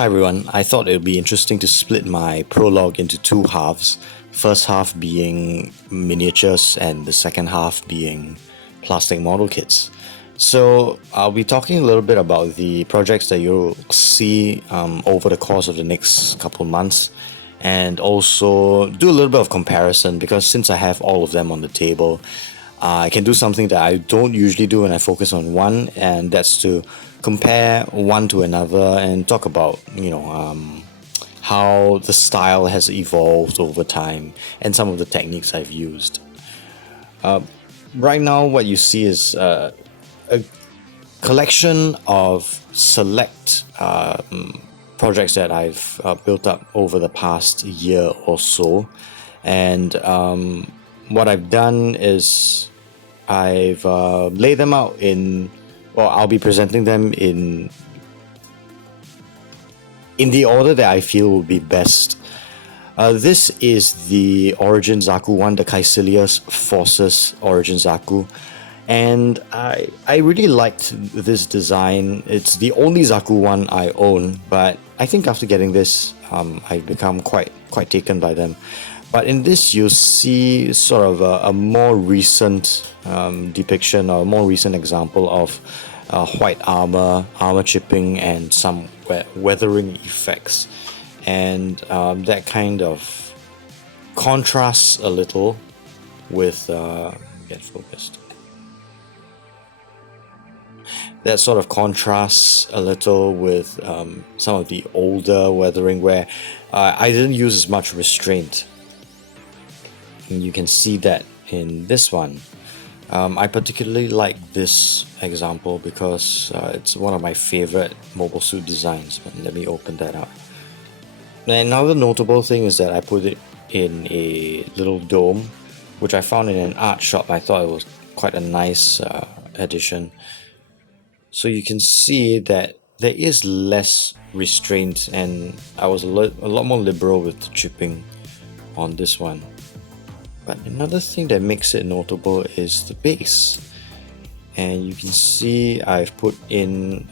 Hi everyone, I thought it would be interesting to split my prologue into two halves. First half being miniatures and the second half being plastic model kits. So I'll be talking a little bit about the projects that you'll see over the course of the next couple months, and also do a little bit of comparison because since I have all of them on the table, I can do something that I don't usually do when I focus on one, and that's to compare one to another and talk about, how the style has evolved over time and some of the techniques I've used. Right now, what you see is a collection of select projects that I've built up over the past year or so. And what I've done is I've laid them out I'll be presenting them in the order that I feel would be best. This is the Origin Zaku one, the Caecilius Forces Origin Zaku. And I really liked this design. It's the only Zaku one I own, but I think after getting this, I've become quite taken by them. But in this, you'll see sort of a more recent depiction or a more recent example of white armor chipping, and some weathering effects. And that kind of contrasts a little with... get focused. That sort of contrasts a little with some of the older weathering where I didn't use as much restraint. And you can see that in this one. I particularly like this example because it's one of my favorite mobile suit designs. But let me open that up. And another notable thing is that I put it in a little dome, which I found in an art shop. I thought it was quite a nice addition. So you can see that there is less restraint, and I was a lot more liberal with the chipping on this one. But another thing that makes it notable is the base. And you can see I've put in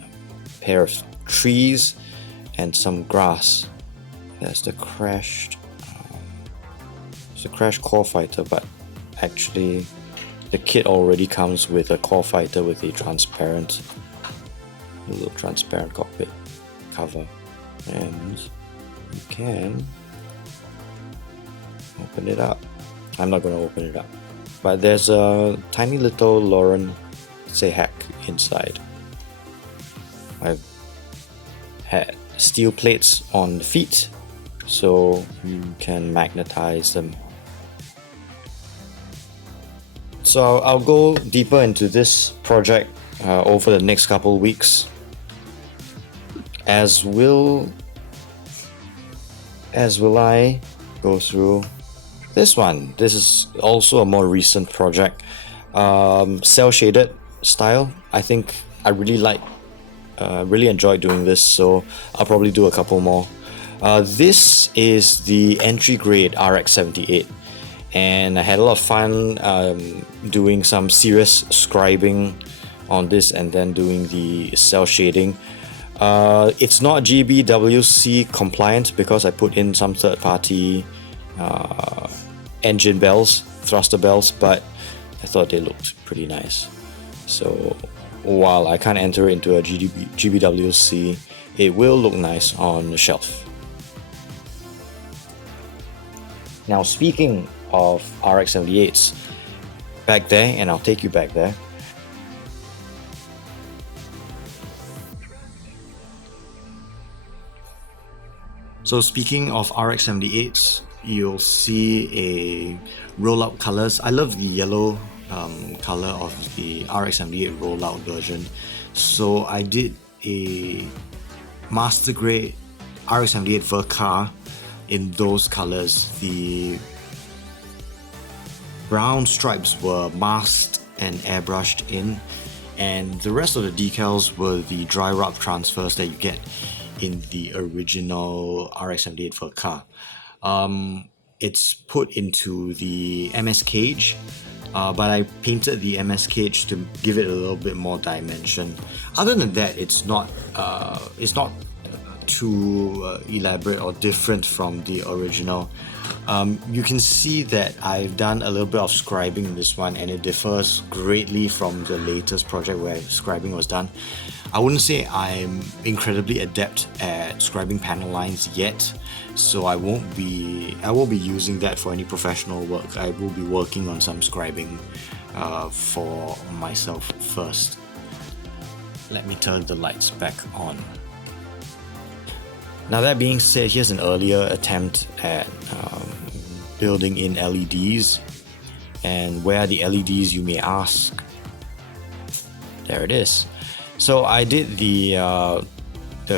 a pair of trees and some grass. That's the crashed core fighter, but actually the kit already comes with a core fighter with a little transparent cockpit cover, and you can open it up. I'm not going to open it up, but there's a tiny little Lauren hack inside. I've had steel plates on the feet so you can magnetize them. So I'll go deeper into this project over the next couple weeks, as will I go through this one. This is also a more recent project, cell shaded style. I think I really enjoyed doing this, so I'll probably do a couple more. This is the entry grade RX-78, and I had a lot of fun doing some serious scribing on this and then doing the cell shading. It's not GBWC compliant because I put in some third-party engine bells, thruster bells, but I thought they looked pretty nice. So while I can't enter it into a GBWC, it will look nice on the shelf. Now, speaking of RX-78s, back there, and I'll take you back there. So speaking of RX-78s, you'll see a rollout colors. I love the yellow color of the RX-78 rollout version. So I did a master grade RX-78 Vercar in those colors. The brown stripes were masked and airbrushed in, and the rest of the decals were the dry rub transfers that you get in the original RX-78 Vercar. It's put into the MS cage, but I painted the MS cage to give it a little bit more dimension. Other than that, it's not too elaborate or different from the original. You can see that I've done a little bit of scribing in this one, and it differs greatly from the latest project where scribing was done. I wouldn't say I'm incredibly adept at scribing panel lines yet, so I won't be using that for any professional work. I will be working on some scribing for myself first. Let me turn the lights back on. Now, that being said, here's an earlier attempt at building in LEDs. And where are the LEDs, you may ask? There it is. So I did the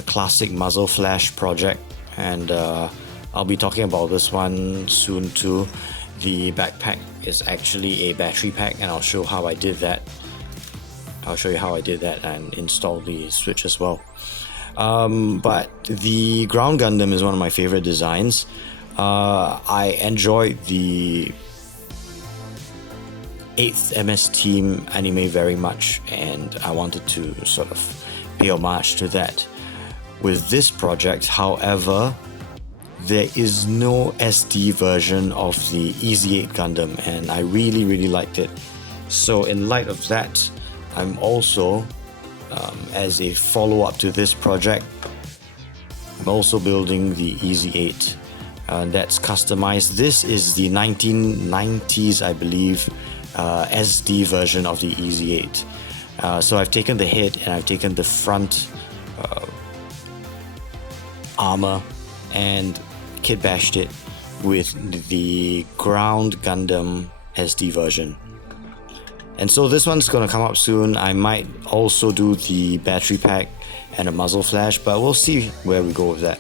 classic muzzle flash project, and I'll be talking about this one soon too. The backpack is actually a battery pack, and I'll show how I did that. I'll show you how I did that and install the switch as well. But the Ground Gundam is one of my favorite designs. I enjoyed the 8th MS Team anime very much, and I wanted to sort of pay homage to that. With this project, however, there is no SD version of the Easy 8 Gundam, and I really liked it. So in light of that, I'm also, as a follow-up to this project, I'm also building the Easy 8. That's customized. This is the 1990s, I believe, SD version of the Easy 8. So I've taken the head and I've taken the front armor and kit bashed it with the Ground Gundam SD version. And so this one's gonna come up soon. I might also do the battery pack and a muzzle flash, but we'll see where we go with that.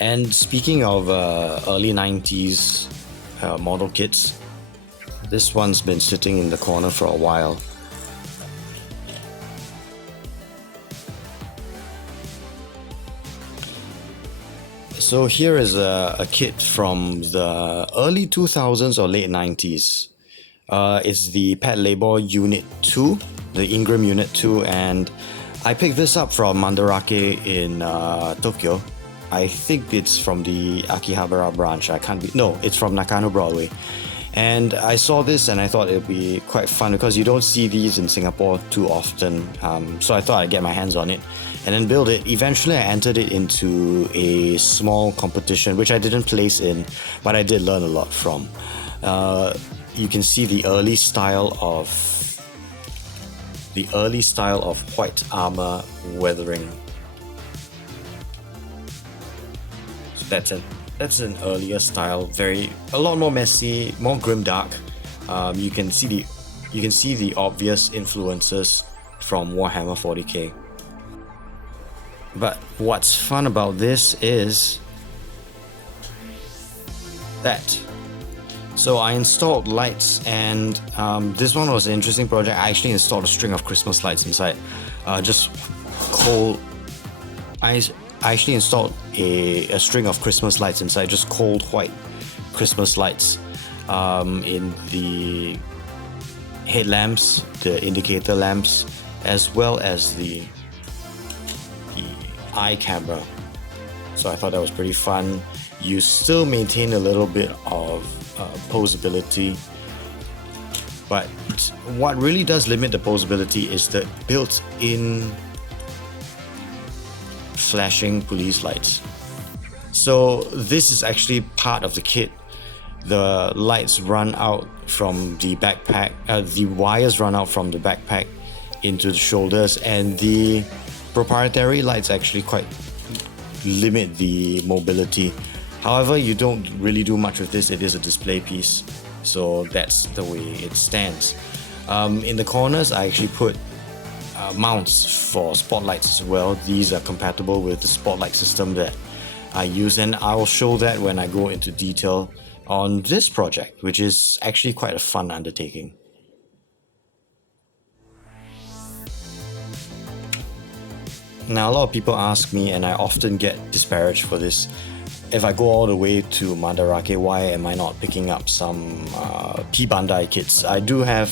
And speaking of early 90s model kits, this one's been sitting in the corner for a while. So here is a kit from the early 2000s or late 90s. It's the Pet Labor Unit 2, the Ingram Unit 2, and I picked this up from Mandarake in Tokyo. I think it's from the Akihabara branch. It's from Nakano Broadway. And I saw this and I thought it would be quite fun because you don't see these in Singapore too often. So I thought I'd get my hands on it and then build it. Eventually I entered it into a small competition, which I didn't place in, but I did learn a lot from. You can see the early style of white armor weathering. So that's an earlier style, a lot more messy, more grimdark. You can see the obvious influences from Warhammer 40k. But what's fun about this is that. So I installed lights, and this one was an interesting project. I actually installed a string of Christmas lights inside. I actually installed a string of Christmas lights inside, just cold white Christmas lights in the headlamps, the indicator lamps, as well as the eye camera. So I thought that was pretty fun. You still maintain a little bit of posability, but what really does limit the posability is the built-in flashing police lights. So this is actually part of the kit. The lights run out from the backpack, the wires run out from the backpack into the shoulders, and the proprietary lights actually quite limit the mobility. However, you don't really do much with this. It is a display piece, so that's the way it stands. In the corners, I actually put mounts for spotlights as well. These are compatible with the spotlight system that I use, and I'll show that when I go into detail on this project, which is actually quite a fun undertaking. Now, a lot of people ask me, and I often get disparaged for this, if I go all the way to Mandarake, why am I not picking up some P Bandai kits? I do have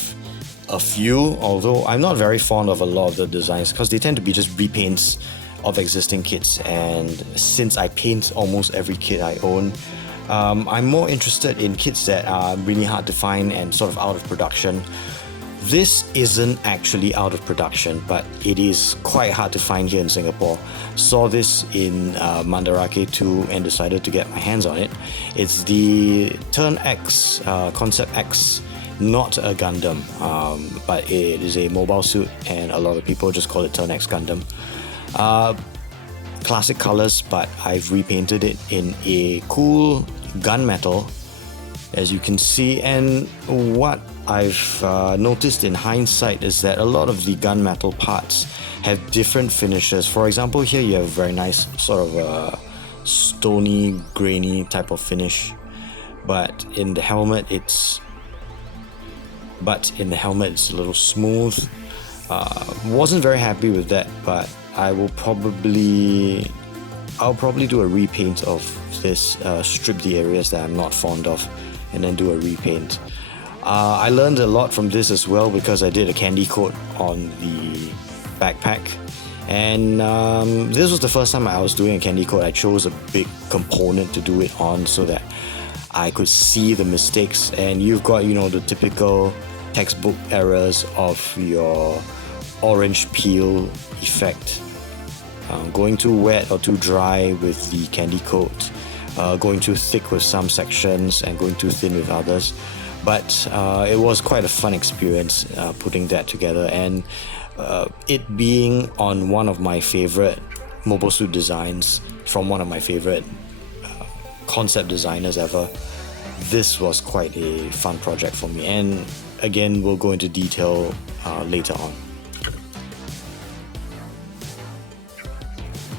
a few, although I'm not very fond of a lot of the designs because they tend to be just repaints of existing kits, and since I paint almost every kit I own, I'm more interested in kits that are really hard to find and sort of out of production. This isn't actually out of production, but it is quite hard to find here in Singapore. Saw this in Mandarake 2 and decided to get my hands on it. It's the Turn X, Concept X, not a Gundam, but it is a mobile suit, and a lot of people just call it Turn X Gundam. Classic colors, but I've repainted it in a cool gunmetal, as you can see. And what I've noticed in hindsight is that a lot of the gunmetal parts have different finishes. For example, here you have a very nice sort of stony, grainy type of finish, but in the helmet it's a little smooth. Wasn't very happy with that, but I'll probably do a repaint of this, strip the areas that I'm not fond of, and then do a repaint. I learned a lot from this as well because I did a candy coat on the backpack, and this was the first time I was doing a candy coat. I chose a big component to do it on so that I could see the mistakes, and you've got, you know, the typical textbook errors of your orange peel effect, going too wet or too dry with the candy coat, going too thick with some sections and going too thin with others. But it was quite a fun experience putting that together, and it being on one of my favorite mobile suit designs from one of my favorite concept designers ever, this was quite a fun project for me, and again we'll go into detail later on.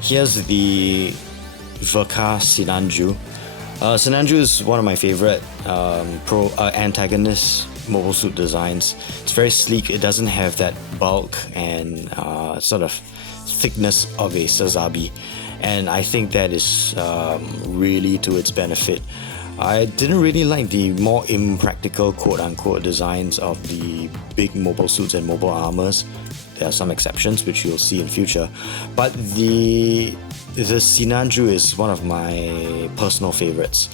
Here's the Verka Sinanju. Sinanju is one of my favorite antagonist mobile suit designs. It's very sleek. It doesn't have that bulk and sort of thickness of a Sazabi, and I think that is really to its benefit. I didn't really like the more impractical quote-unquote designs of the big mobile suits and mobile armors. There are some exceptions which you'll see in future, but the Sinanju is one of my personal favorites.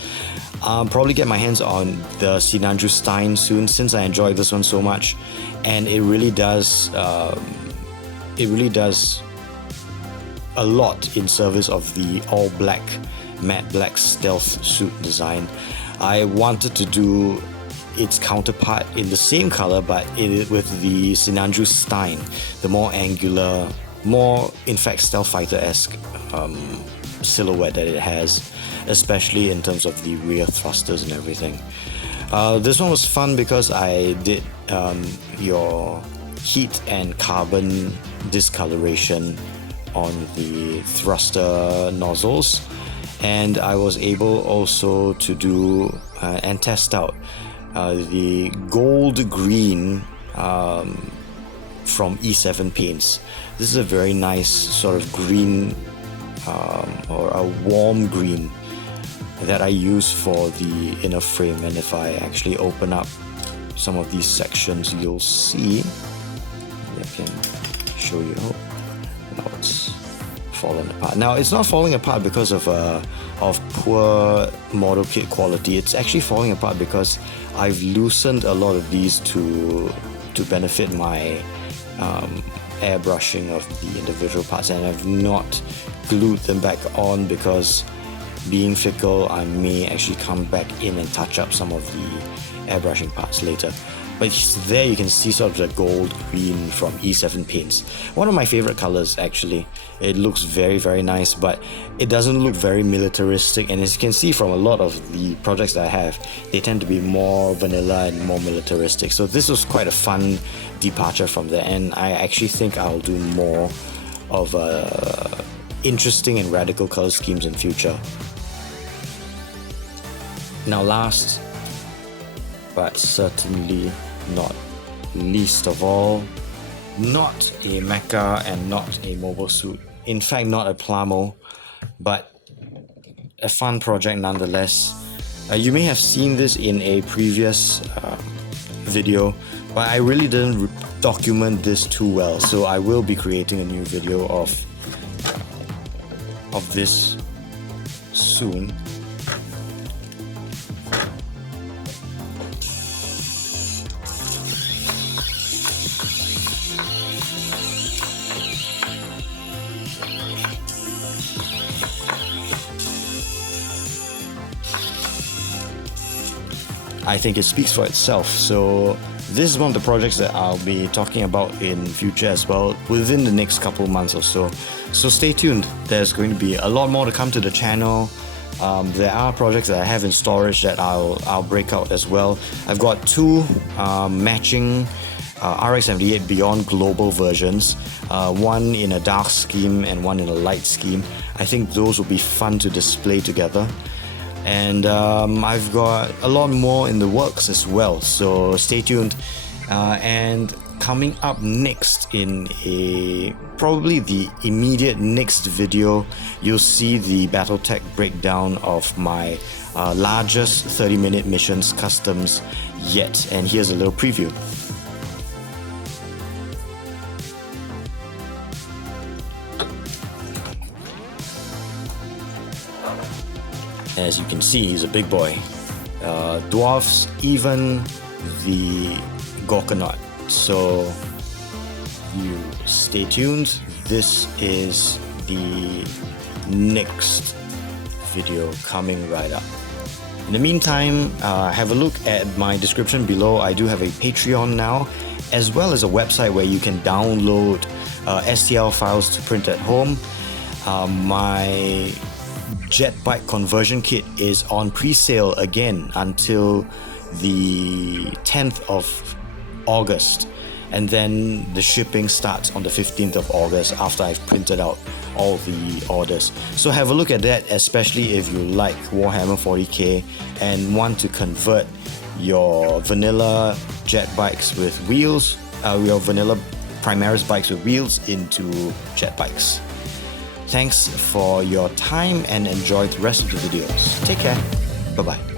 I'll probably get my hands on the Sinanju Stein soon, since I enjoyed this one so much, and it really does a lot in service of the all black, matte black stealth suit design. I wanted to do its counterpart in the same color, but with the Sinanju Stein, the more angular, more in fact stealth fighter-esque silhouette that it has, especially in terms of the rear thrusters and everything. This one was fun because I did your heat and carbon discoloration on the thruster nozzles, and I was able also to do and test out the gold green from E7 paints. This is a very nice sort of green, or a warm green, that I use for the inner frame. And if I actually open up some of these sections, you'll see, I can show you. Now it's fallen apart. Now it's not falling apart because of poor model kit quality. It's actually falling apart because I've loosened a lot of these to benefit my airbrushing of the individual parts, and I've not glued them back on because, being fickle, I may actually come back in and touch up some of the airbrushing parts later. But there you can see sort of the gold green from E7 paints. One of my favorite colors, actually. It looks very, very nice, but it doesn't look very militaristic. And as you can see from a lot of the projects that I have, they tend to be more vanilla and more militaristic. So this was quite a fun departure from there, and I actually think I'll do more of interesting and radical color schemes in future. Now last, but certainly not least of all, not a mecha and not a mobile suit. In fact, not a Plamo, but a fun project nonetheless. You may have seen this in a previous video, but I really didn't document this too well, so I will be creating a new video of this soon. I think it speaks for itself. So this is one of the projects that I'll be talking about in future as well, within the next couple months or so. So stay tuned. There's going to be a lot more to come to the channel. There are projects that I have in storage that I'll break out as well. I've got two matching RX-78 Beyond Global versions, one in a dark scheme and one in a light scheme. I think those will be fun to display together. And I've got a lot more in the works as well, so stay tuned. And coming up next in probably the immediate next video, you'll see the Battletech breakdown of my largest 30-minute missions customs yet, and here's a little preview. As you can see, he's a big boy. Dwarfs even the Gorkanaut. So you stay tuned. This is the next video coming right up. In the meantime, have a look at my description below. I do have a Patreon now, as well as a website where you can download STL files to print at home. My jet bike conversion kit is on pre-sale again until the 10th of August, and then the shipping starts on the 15th of August after I've printed out all the orders. So have a look at that, especially if you like Warhammer 40k and want to convert your vanilla jet bikes with wheels, your vanilla Primaris bikes with wheels into jet bikes. Thanks for your time and enjoy the rest of the videos. Take care. Bye-bye.